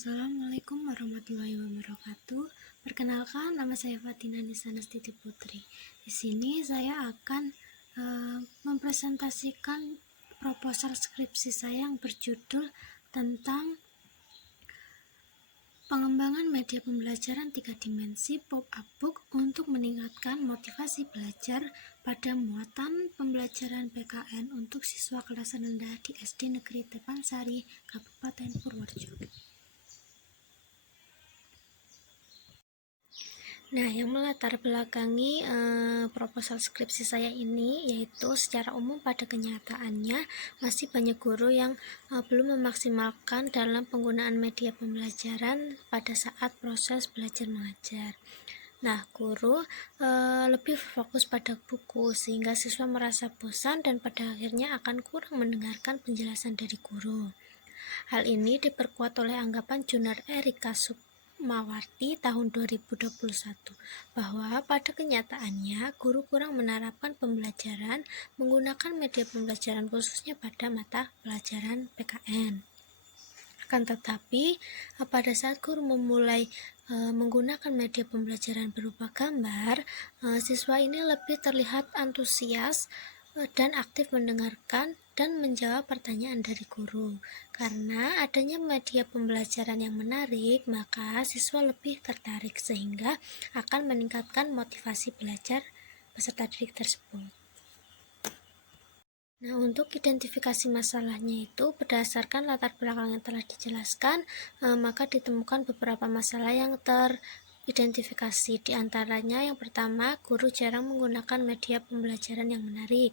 Assalamualaikum warahmatullahi wabarakatuh. Perkenalkan, nama saya Fatina Nisa Nastiti Putri. Di sini saya akan mempresentasikan proposal skripsi saya yang berjudul tentang pengembangan media pembelajaran 3 dimensi pop-up book untuk meningkatkan motivasi belajar pada muatan pembelajaran PKN untuk siswa kelas rendah di SD Negeri Tepansari, Kabupaten Purworejo. Nah, yang melatar belakangi proposal skripsi saya ini yaitu secara umum pada kenyataannya masih banyak guru yang belum memaksimalkan dalam penggunaan media pembelajaran pada saat proses belajar mengajar. Nah, guru lebih fokus pada buku sehingga siswa merasa bosan dan pada akhirnya akan kurang mendengarkan penjelasan dari guru. Hal ini diperkuat oleh anggapan Junar Erika Mawarti tahun 2021 bahwa pada kenyataannya guru kurang menerapkan pembelajaran menggunakan media pembelajaran khususnya pada mata pelajaran PKN. Akan tetapi pada saat guru memulai menggunakan media pembelajaran berupa gambar, siswa ini lebih terlihat antusias dan aktif mendengarkan dan menjawab pertanyaan dari guru. Karena adanya media pembelajaran yang menarik, maka siswa lebih tertarik sehingga akan meningkatkan motivasi belajar peserta didik tersebut. Nah, untuk identifikasi masalahnya itu berdasarkan latar belakang yang telah dijelaskan, maka ditemukan beberapa masalah yang teridentifikasi. Di antaranya yang pertama, guru jarang menggunakan media pembelajaran yang menarik.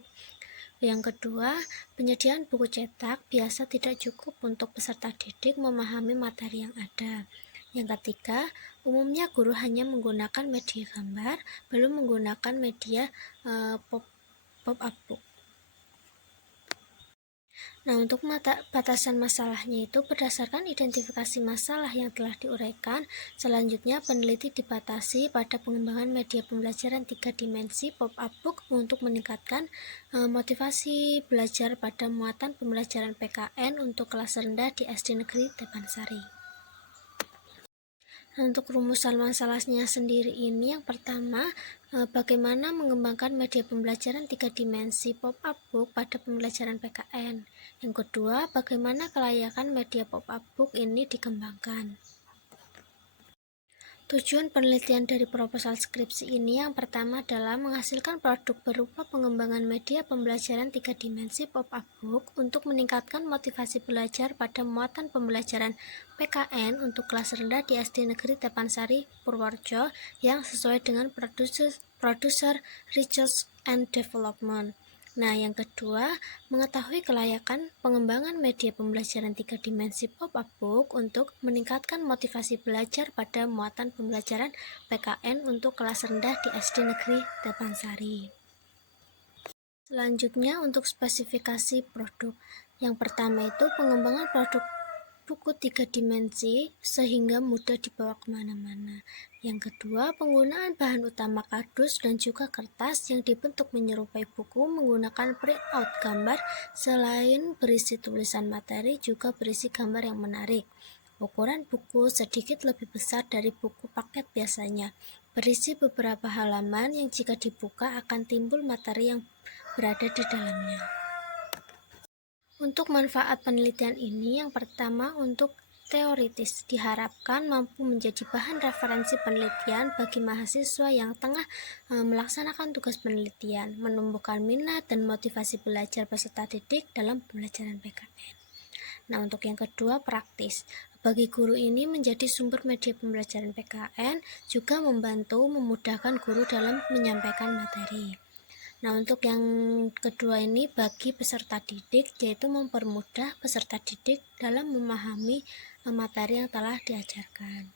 Yang kedua, penyediaan buku cetak biasa tidak cukup untuk peserta didik memahami materi yang ada. Yang ketiga, umumnya guru hanya menggunakan media gambar, belum menggunakan media pop-up book. Nah, untuk batasan masalahnya itu berdasarkan identifikasi masalah yang telah diuraikan, selanjutnya peneliti dibatasi pada pengembangan media pembelajaran 3 dimensi pop-up book untuk meningkatkan motivasi belajar pada muatan pembelajaran PKN untuk kelas rendah di SD Negeri Tepansari. Untuk rumusan masalahnya sendiri ini, yang pertama, bagaimana mengembangkan media pembelajaran 3 dimensi pop-up book pada pembelajaran PKN. Yang kedua, bagaimana kelayakan media pop-up book ini dikembangkan. Tujuan penelitian dari proposal skripsi ini yang pertama adalah menghasilkan produk berupa pengembangan media pembelajaran 3 dimensi pop-up book untuk meningkatkan motivasi belajar pada muatan pembelajaran PKN untuk kelas rendah di SD Negeri Tepansari, Purworejo yang sesuai dengan produser Research and Development. Nah, yang kedua, mengetahui kelayakan pengembangan media pembelajaran 3 dimensi pop-up book untuk meningkatkan motivasi belajar pada muatan pembelajaran PKN untuk kelas rendah di SD Negeri Tepansari. Selanjutnya, untuk spesifikasi produk. Yang pertama itu pengembangan produk buku 3 dimensi sehingga mudah dibawa kemana-mana. Yang kedua, penggunaan bahan utama kardus dan juga kertas yang dibentuk menyerupai buku menggunakan printout gambar. Selain berisi tulisan materi, juga berisi gambar yang menarik. Ukuran buku sedikit lebih besar dari buku paket biasanya, berisi beberapa halaman yang jika dibuka akan timbul materi yang berada di dalamnya. Untuk manfaat penelitian ini, yang pertama untuk teoritis, diharapkan mampu menjadi bahan referensi penelitian bagi mahasiswa yang tengah melaksanakan tugas penelitian, menumbuhkan minat dan motivasi belajar peserta didik dalam pembelajaran PKN. Nah, untuk yang kedua, praktis. Bagi guru ini menjadi sumber media pembelajaran PKN, juga membantu memudahkan guru dalam menyampaikan materi. Nah, untuk yang kedua ini bagi peserta didik, yaitu mempermudah peserta didik dalam memahami materi yang telah diajarkan.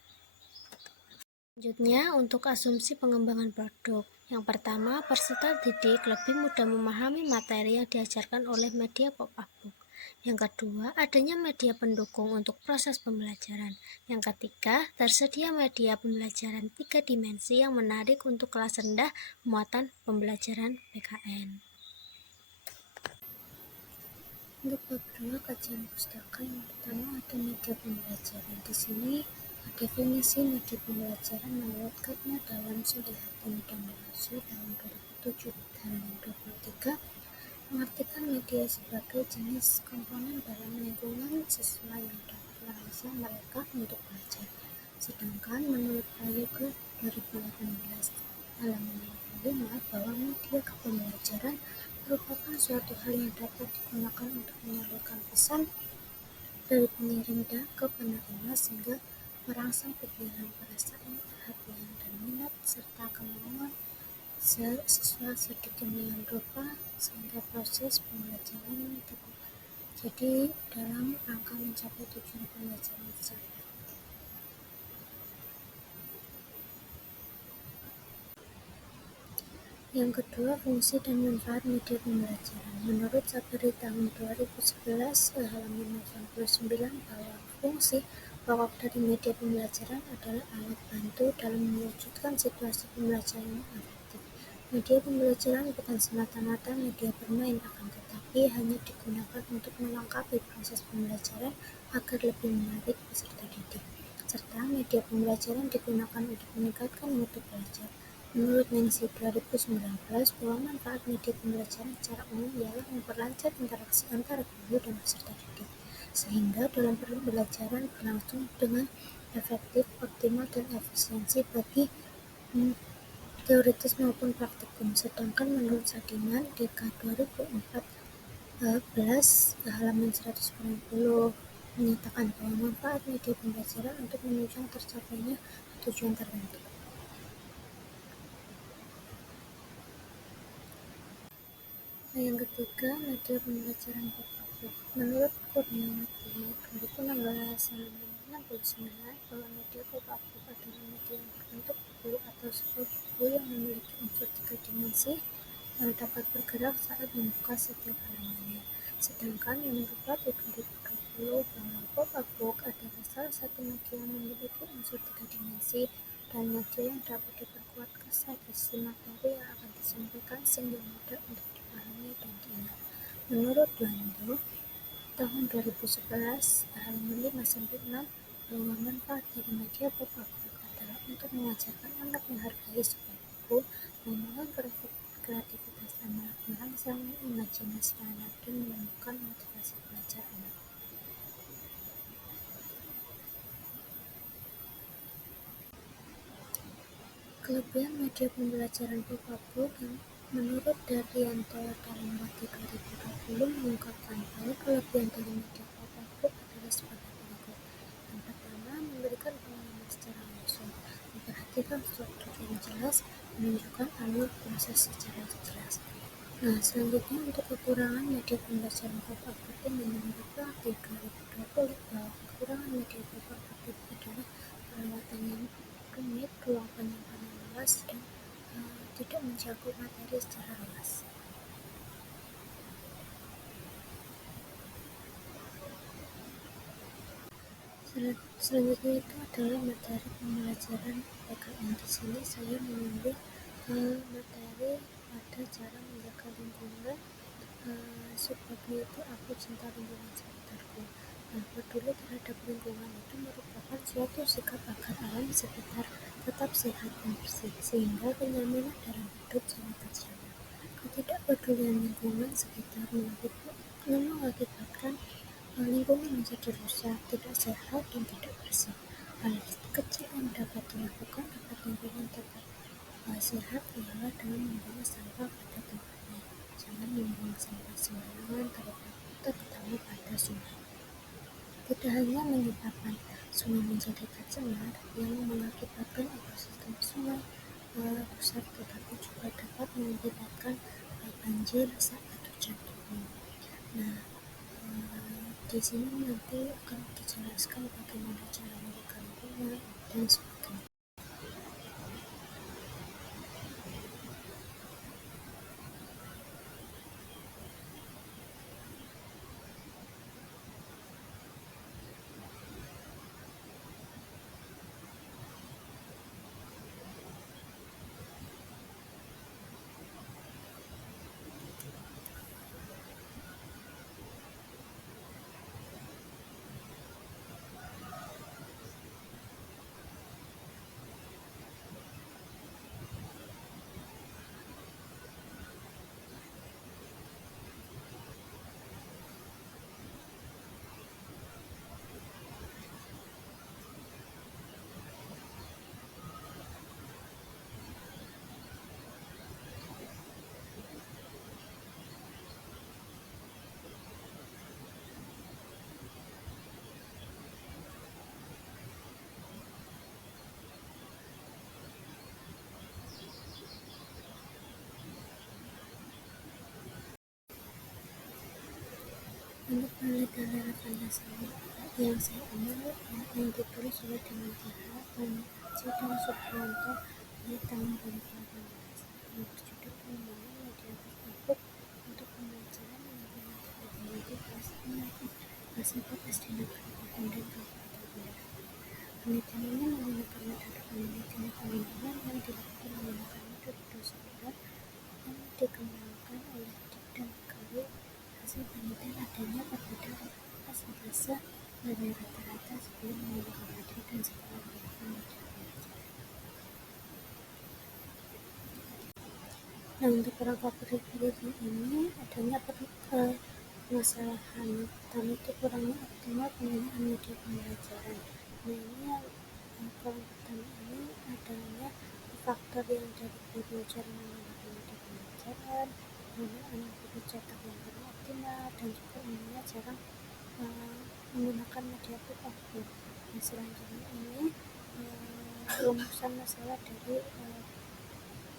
Selanjutnya, untuk asumsi pengembangan produk. Yang pertama, peserta didik lebih mudah memahami materi yang diajarkan oleh media pop-up book. Yang kedua, adanya media pendukung untuk proses pembelajaran. Yang ketiga, tersedia media pembelajaran 3 dimensi yang menarik untuk kelas rendah muatan pembelajaran PKN. Untuk beberapa kajian pustaka, yang pertama ada media pembelajaran. Di sini definisi media pembelajaran menurut Gartner dalam studi Hardin dan Delahousse tahun 2007 halaman 23 mengartikan media sebagai jenis komponen dalam lingkungan siswa yang dapat merangsang mereka untuk belajar. Sedangkan menurut Prayoga 2018 halaman 65 bahwa media pembelajaran merupakan suatu hal yang dapat digunakan untuk menyalurkan pesan dari pengirim dan ke penerima sehingga merangsang pikiran, perasaan, perhatian, dan minat serta kemauan siswa sedemikian rupa sehingga proses pembelajaran jadi dalam rangka mencapai tujuan pembelajaran secara. Yang kedua, fungsi dan manfaat media pembelajaran. Menurut Sabari tahun 2011 halaman 89 bahwa fungsi pokok dari media pembelajaran adalah alat bantu dalam mewujudkan situasi pembelajaran yang efektif. Media pembelajaran bukan semata-mata media bermain, akan tetapi hanya digunakan untuk melengkapi proses pembelajaran agar lebih menarik peserta didik. Serta media pembelajaran digunakan untuk meningkatkan mutu belajar. Menurut Nancy 2019, bahwa manfaat media pembelajaran secara umum ialah memperlancar interaksi antara guru dan peserta didik, sehingga dalam pembelajaran berlangsung dengan efektif, optimal, dan efisiensi bagi teoritis maupun praktikum. Sedangkan menurut Sadiman, DK 2014 halaman 190 menyatakan bahwa manfaat media pembelajaran untuk menunjang tercapainya tujuan tertentu. Yang ketiga, media pembelajaran pop-up. Menurut Kurniawati 2016 halaman 69 bahwa media pop-up adalah media yang berbentuk buku atau sebuah buku yang memiliki unsur 3 dimensi yang dapat bergerak saat membuka setiap halamannya. Sedangkan menurut Wati 2020 bahwa pop-up book adalah salah satu media yang memiliki unsur 3 dimensi dan media yang dapat diperkuat kesan isi materi yang akan disampaikan sehingga mudah untuk dipahami dan diingat. Menurut Dwando tahun 2011 halaman 5-6 bahwa manfaat dari media pop-up book adalah untuk mengajarkan anak menghargai sebuah buku, membangun kreativitas anak, merangsang imajinasi anak, dan menumbuhkan motivasi belajar anak. Kelebihan media pembelajaran pop-up book menurut Daryanto dalam Wati 2020 mengungkapkan bahwa kelebihan dari media pop-up book adalah sebagai berikut. Yang pertama, memberikan pengalaman secara langsung, memperhatikan struktur yang jelas, menunjukkan alur proses secara jelas. Nah, selanjutnya untuk kekurangan media pembelajaran pop-up book ini menurut Wati 2020 bahwa kekurangan media pop-up book adalah perawatan yang rumit, ruang penyimpanan luas, dan tidak mencakup materi secara luas. Selanjutnya itu adalah materi pembelajaran PKN. Di sini saya mengambil materi pada cara menjaga lingkungan. Sebabnya itu aku cinta lingkungan sekitarku. Nah, peduli terhadap lingkungan itu merupakan suatu sikap agar alam sekitar tetap sehat dan bersih, sehingga kenyamanan dalam hidup sangat terjaga. Ketidakpedulian lingkungan sekitar mengakibatkan lingkungan menjadi rusak, tidak sehat, dan tidak bersih. Hal kecil yang dapat dilakukan agar lingkungan tetap sehat ialah dengan membuang sampah pada tempatnya. Jangan membuang sampah sembarangan, terutama pada sungai. Tidak hanya menyebabkan sungai menjadi tercemar yang mengakibatkan ekosistem sungai rusak, tetapi juga dapat mengakibatkan banjir saat hujan turun. Nah, di sini nanti akan dijelaskan bagaimana cara menjaga lingkungan dan sebagainya. Penelitian relevan yang saya ambil yang ditulis oleh dengan cara Panji dan Supriyanto di tahun 2018 yang berjudul Pengembangan Media Berbentuk untuk Pembelajaran Lingkungan Teknologi kelas 4 SD Negeri Pakunden Kabupaten Bandar. Penelitian ini menggunakan metode penelitian pengembangan yang dilakukan menggunakan metode dosa berat yang dikembangkan oleh Dik dan Kali. Hasil penelitian adanya perbedaan persentase pada rata-rata sebelum menggunakan media dan setelah menggunakan media pembelajaran. Nah, untuk kerangka penelitian ini adanya permasalahan pertama itu kurangnya optimal penggunaan media pembelajaran. Nah, ini yang kerangka pertama ini adanya faktor yang dari guru jarang menggunakan media pembelajaran, penggunaan buku cetak yang kurang optimal, dan juga umumnya jarang menggunakan media pembelajaran. Nah, selanjutnya ini rumusan masalah dari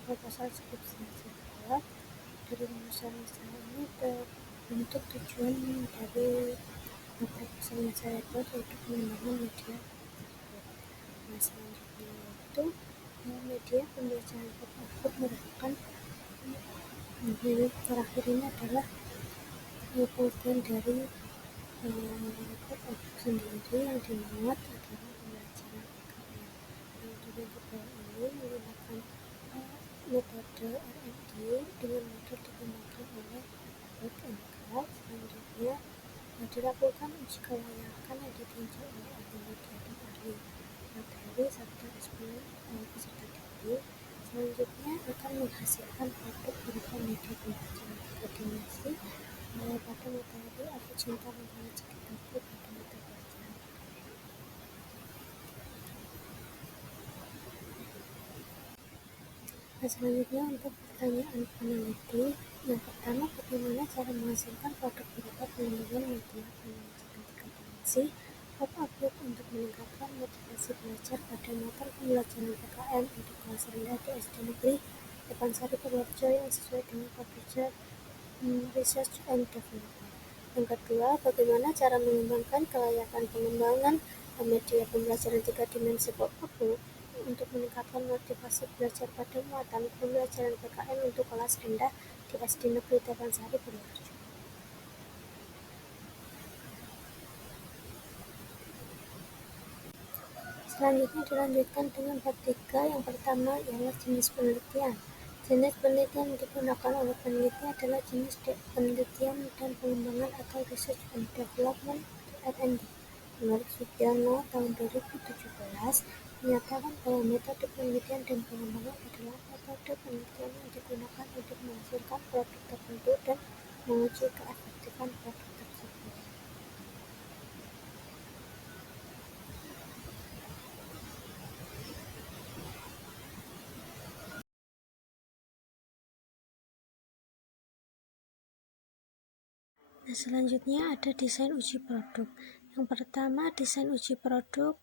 proposal skripsi saya. Dari rumusan masalah ini terbentuk tujuan dari proposal yang saya buat, yaitu pengembangan media. Nah, selanjutnya itu media pembelajaran pop-up merupakan terakhir ini adalah penelitian dari pop-up sendiri yang dimuat adalah pembelajaran PKN. Untuk yang kedua ini menggunakan metode R&D dengan model dikembangkan oleh Wood and Clark. Selanjutnya dilakukan uji kelayakan yang ditinjau oleh ahli media dan ahli materi serta responden peserta didik. Selanjutnya akan menghasilkan produk berupa media pembelajaran 3 dimensi pada materi atau cinta lingkungan sekitarku pada mata pelajaran. Nah, selanjutnya untuk pertanyaan peneliti, yang pertama, bagaimana cara menghasilkan produk berupa pengembangan media pembelajaran 3 dimensi pop-up book untuk meningkatkan motivasi belajar pada mata pembelajaran PKN untuk kelas rendah di SD Negeri Depansari Purworejo yang sesuai dengan pekerja Research and Development. Yang kedua, bagaimana cara mengembangkan kelayakan pengembangan media pembelajaran 3 dimensi pop-up book untuk meningkatkan motivasi belajar pada muatan pembelajaran PKN untuk kelas rendah di SD Negeri Depansari Purworejo. Selanjutnya dilanjutkan dengan bab 3. Yang pertama ialah jenis penelitian. Jenis penelitian yang digunakan oleh peneliti adalah jenis penelitian dan pengembangan atau Research and Development R&D. Menurut Supriyanto tahun 2017 menyatakan bahwa metode penelitian dan pengembangan adalah metode penelitian yang digunakan untuk menghasilkan produk tertentu dan menguji keefektifan produk tersebut. Nah, selanjutnya ada desain uji produk. Yang pertama, desain uji produk,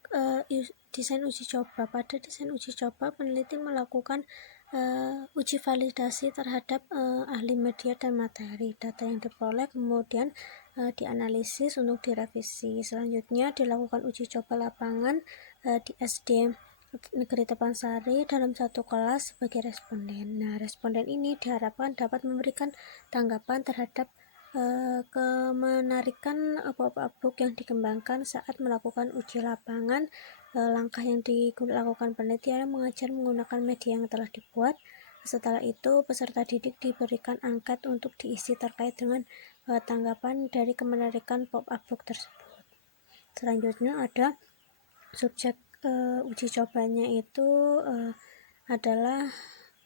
desain uji coba. Pada desain uji coba, peneliti melakukan uji validasi terhadap ahli media dan materi. Data yang diperoleh kemudian dianalisis untuk direvisi. Selanjutnya dilakukan uji coba lapangan di SD Negeri Depansari dalam satu kelas sebagai responden. Nah, responden ini diharapkan dapat memberikan tanggapan terhadap kemenarikan pop-up book yang dikembangkan saat melakukan uji lapangan. Langkah yang dilakukan penelitian mengajar menggunakan media yang telah dibuat. Setelah itu peserta didik diberikan angket untuk diisi terkait dengan tanggapan dari kemenarikan pop-up book tersebut. Selanjutnya ada subjek uji cobanya itu adalah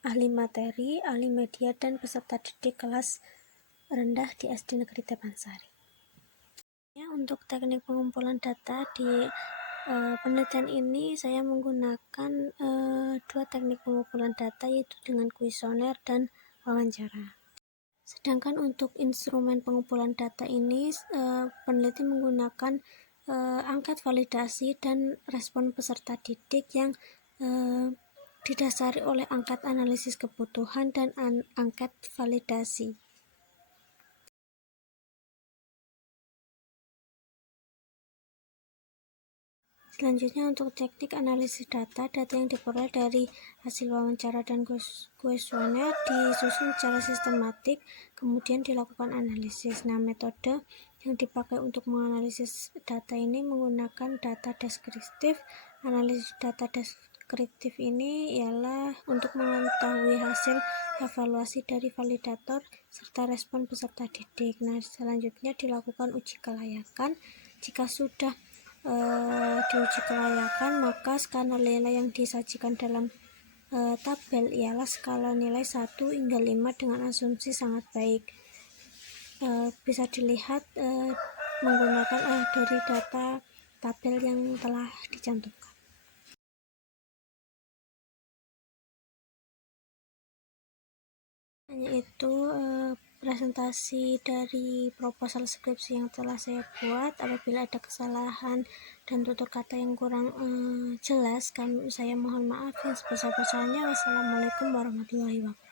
ahli materi, ahli media, dan peserta didik kelas rendah di SD Negeri Depansari. Untuk teknik pengumpulan data di penelitian ini saya menggunakan 2 teknik pengumpulan data, yaitu dengan kuesioner dan wawancara. Sedangkan untuk instrumen pengumpulan data ini peneliti menggunakan angket validasi dan respon peserta didik yang didasari oleh angket analisis kebutuhan dan angket validasi. Selanjutnya untuk teknik analisis data yang diperoleh dari hasil wawancara dan kuesioner disusun secara sistematik, kemudian dilakukan analisis. Nah, metode yang dipakai untuk menganalisis data ini menggunakan data deskriptif. Analisis data deskriptif ini ialah untuk mengetahui hasil evaluasi dari validator serta respon peserta didik. Nah, selanjutnya dilakukan uji kelayakan. Jika sudah diuji kelayakan, maka skala nilai yang disajikan dalam tabel ialah skala nilai 1 hingga 5 dengan asumsi sangat baik. Bisa dilihat menggunakan dari data tabel yang telah dicantumkan. Hanya itu presentasi dari proposal skripsi yang telah saya buat. Apabila ada kesalahan dan tutur kata yang kurang jelas, saya mohon maaf yang sebesar-besarnya. Wassalamualaikum warahmatullahi wabarakatuh.